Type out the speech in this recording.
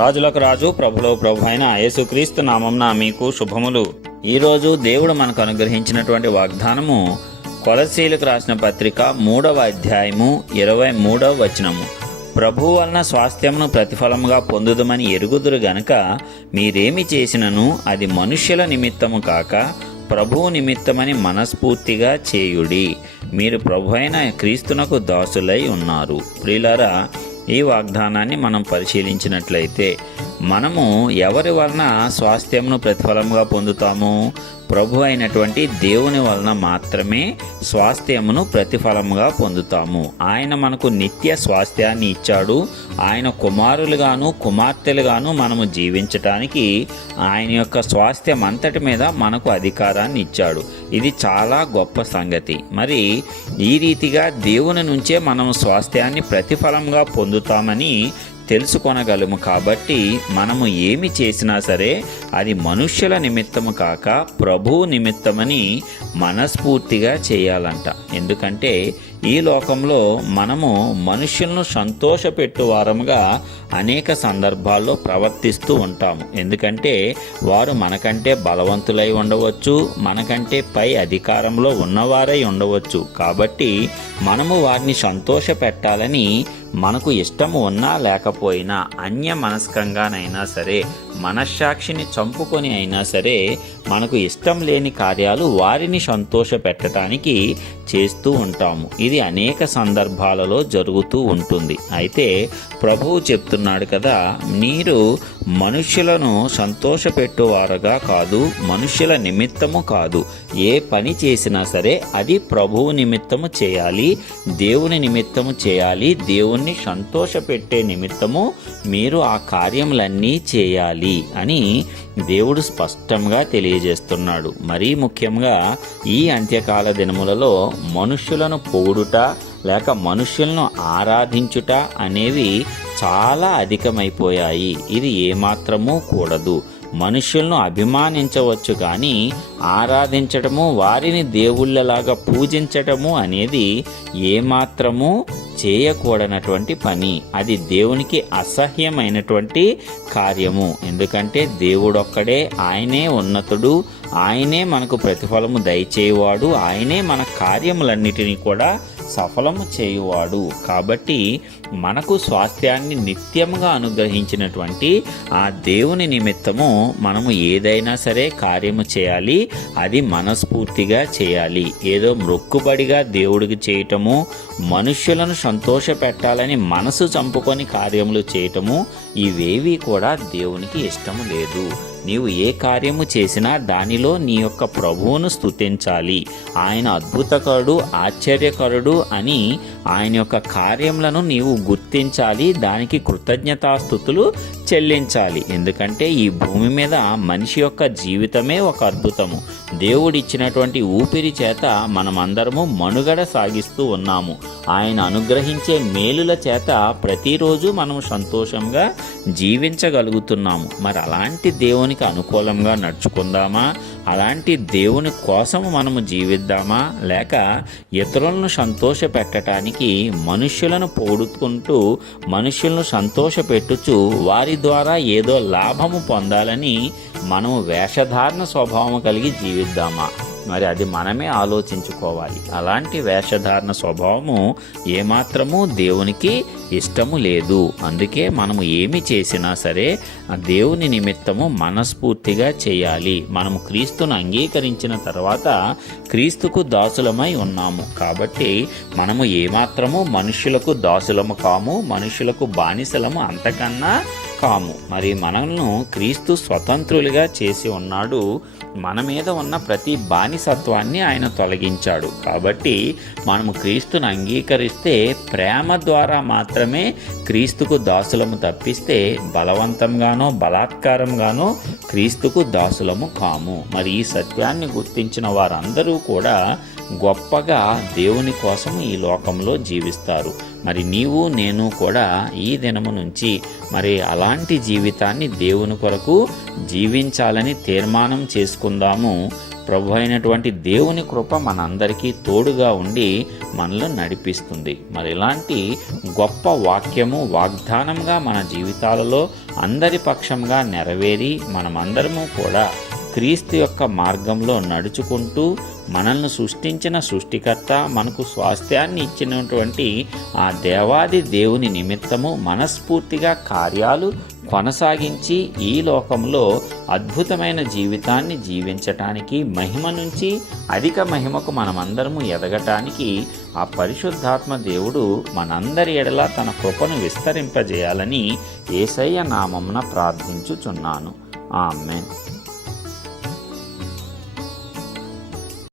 రాజులకు రాజు ప్రభులో ప్రభు అయిన యేసుక్రీస్తు నామమున మీకు శుభములు. ఈరోజు దేవుడు మనకు అనుగ్రహించినటువంటి వాగ్దానము కొలస్సీలకు రాసిన పత్రిక 3వ అధ్యాయము 23వ వచనము. ప్రభువు వలన స్వాస్థ్యమును ప్రతిఫలముగా పొందుదమని ఎరుగుదురు గనుక మీరేమి చేసినను అది మనుష్యుల నిమిత్తము కాక ప్రభువు నిమిత్తమని మనస్ఫూర్తిగా చేయుడి. మీరు ప్రభు అయిన క్రీస్తునకు దాసులై ఉన్నారు. ప్రియులారా, ఈ వాగ్దానాన్ని మనం పరిశీలించినట్లయితే మనము ఎవరి వలన స్వాస్థ్యమును ప్రతిఫలముగా పొందుతాము? ప్రభు అయినటువంటి దేవుని వలన మాత్రమే స్వాస్థ్యమును ప్రతిఫలముగా పొందుతాము. ఆయన మనకు నిత్య స్వాస్థ్యాన్ని ఇచ్చాడు. ఆయన కుమారులుగాను కుమార్తెలుగాను మనము జీవించటానికి ఆయన యొక్క స్వాస్థ్యం అంతటి మీద మనకు అధికారాన్ని ఇచ్చాడు. ఇది చాలా గొప్ప సంగతి. మరి ఈ రీతిగా దేవుని నుంచే మనం స్వాస్థ్యాన్ని ప్రతిఫలంగా పొందుతామని తెలుసుకొనగలము. కాబట్టి మనము ఏమి చేసినా సరే అది మనుష్యుల నిమిత్తము కాక ప్రభువు నిమిత్తమని మనస్ఫూర్తిగా చేయాలంట. ఎందుకంటే ఈ లోకంలో మనము మనుష్యులను సంతోషపెట్టు వారముగా అనేక సందర్భాల్లో ప్రవర్తిస్తూ ఉంటాము. ఎందుకంటే వారు మనకంటే బలవంతులై ఉండవచ్చు, మనకంటే పై అధికారంలో ఉన్నవారై ఉండవచ్చు. కాబట్టి మనము వారిని సంతోషపెట్టాలని మనకు ఇష్టము ఉన్నా లేకపోయినా అన్య మనస్కంగానైనా సరే, మనశ్శాక్షిని చంపుకొని అయినా సరే మనకు ఇష్టం లేని కార్యాలు వారిని సంతోషపెట్టడానికి చేస్తూ ఉంటాము. ఇది అనేక సందర్భాలలో జరుగుతూ ఉంటుంది. అయితే ప్రభువు చెప్తున్నాడు కదా, మీరు మనుష్యులను సంతోషపెట్టువారుగా కాదు, మనుష్యుల నిమిత్తము కాదు. ఏ పని చేసినా సరే అది ప్రభువు నిమిత్తము చేయాలి, దేవుని నిమిత్తము చేయాలి, దేవుణ్ణి సంతోషపెట్టే నిమిత్తము మీరు ఆ కార్యములన్నీ చేయాలి అని దేవుడు స్పష్టంగా తెలియజేస్తున్నాడు. మరీ ముఖ్యంగా ఈ అంత్యకాల దినములలో మనుష్యులను పొగుడుట లేక మనుష్యులను ఆరాధించుట అనేవి చాలా అధికమైపోయాయి. ఇది ఏమాత్రమూ కూడదు. మనుష్యులను అభిమానించవచ్చు, కానీ ఆరాధించటము, వారిని దేవుళ్ళలాగా పూజించటము అనేది ఏమాత్రము చేయకూడనటువంటి పని. అది దేవునికి అసహ్యమైనటువంటి కార్యము. ఎందుకంటే దేవుడొక్కడే, ఆయనే ఉన్నతుడు, ఆయనే మనకు ప్రతిఫలము దయచేయువాడు, ఆయనే మన కార్యములన్నిటినీ కూడా సఫలము చేయువాడు. కాబట్టి మనకు స్వాస్థ్యాన్ని నిత్యముగా అనుగ్రహించినటువంటి ఆ దేవుని నిమిత్తము మనము ఏదైనా సరే కార్యము చేయాలి. అది మనస్ఫూర్తిగా చేయాలి. ఏదో మొక్కుబడిగా దేవుడికి చేయటము, మనుష్యులను సంతోషపెట్టాలని మనసు చంపుకొని కార్యములు చేయటము, ఇవేవి కూడా దేవునికి ఇష్టము లేదు. నీవు ఏ కార్యము చేసినా దానిలో నీ యొక్క ప్రభువును స్తుతించాలి. ఆయన అద్భుతకరుడు, ఆశ్చర్యకరుడు అని ఆయన యొక్క కార్యములను నీవు గుర్తించాలి. దానికి కృతజ్ఞతాస్తుతులు చెల్లించాలి. ఎందుకంటే ఈ భూమి మీద మనిషి యొక్క జీవితమే ఒక అద్భుతము. దేవుడిచ్చినటువంటి ఊపిరి చేత మనమందరము మనుగడ సాగిస్తూ ఉన్నాము. ఆయన అనుగ్రహించే మేలుల చేత ప్రతిరోజు మనము సంతోషంగా జీవించగలుగుతున్నాము. మరి అలాంటి దేవునికి అనుకూలంగా నడుచుకుందామా? అలాంటి దేవుని కోసము మనము జీవిద్దామా? లేక ఇతరులను సంతోషపెట్టడానికి మనుష్యులను పొగుడుకుంటూ మనుష్యులను సంతోషపెట్టుచు వారి ద్వారా ఏదో లాభము పొందాలని మనము వేషధారణ స్వభావం కలిగి జీవిద్దామా? మరి అది మనమే ఆలోచించుకోవాలి. అలాంటి వేషధారణ స్వభావము ఏమాత్రము దేవునికి ఇష్టము లేదు. అందుకే మనము ఏమి చేసినా సరే దేవుని నిమిత్తము మనస్ఫూర్తిగా చేయాలి. మనము క్రీస్తును అంగీకరించిన తర్వాత క్రీస్తుకు దాసులమై ఉన్నాము. కాబట్టి మనము ఏమాత్రము మనుష్యులకు దాసులము కాము, మనుష్యులకు బానిసలము అంతకన్నా కాము. మరి మనల్ని క్రీస్తు స్వతంత్రులుగా చేసి ఉన్నాడు. మన మీద ఉన్న ప్రతి బానిసత్వాన్ని ఆయన తొలగించాడు. కాబట్టి మనము క్రీస్తును అంగీకరిస్తే ప్రేమ ద్వారా మాత్రమే క్రీస్తుకు దాసులము తప్పిస్తే బలవంతంగానో బలాత్కారంగానో క్రీస్తుకు దాసులము కాము. మరి ఈ సత్యాన్ని గుర్తించిన వారందరూ కూడా గొప్పగా దేవుని కోసం ఈ లోకంలో జీవిస్తారు. మరి నీవు నేను కూడా ఈ దినము నుంచి మరి అలాంటి జీవితాన్ని దేవుని కొరకు జీవించాలని తీర్మానం చేసుకుందాము. ప్రభు అయినటువంటి దేవుని కృప మనందరికీ తోడుగా ఉండి మనలో నడిపిస్తుంది. మరి ఇలాంటి గొప్ప వాక్యము వాగ్దానంగా మన జీవితాలలో అందరి పక్షంగా నెరవేరి మనమందరము కూడా క్రీస్తు యొక్క మార్గంలో నడుచుకుంటూ మనల్ని సృష్టించిన సృష్టికర్త, మనకు స్వాస్థ్యాన్ని ఇచ్చినటువంటి ఆ దేవాది దేవుని నిమిత్తము మనస్ఫూర్తిగా కార్యాలు కొనసాగించి ఈ లోకంలో అద్భుతమైన జీవితాన్ని జీవించటానికి, మహిమ నుంచి అధిక మహిమకు మనమందరము ఎదగటానికి ఆ పరిశుద్ధాత్మ దేవుడు మనందరి ఎడల తన కృపను విస్తరింపజేయాలని యేసయ్య నామమున ప్రార్థించుచున్నాను. ఆమేన్.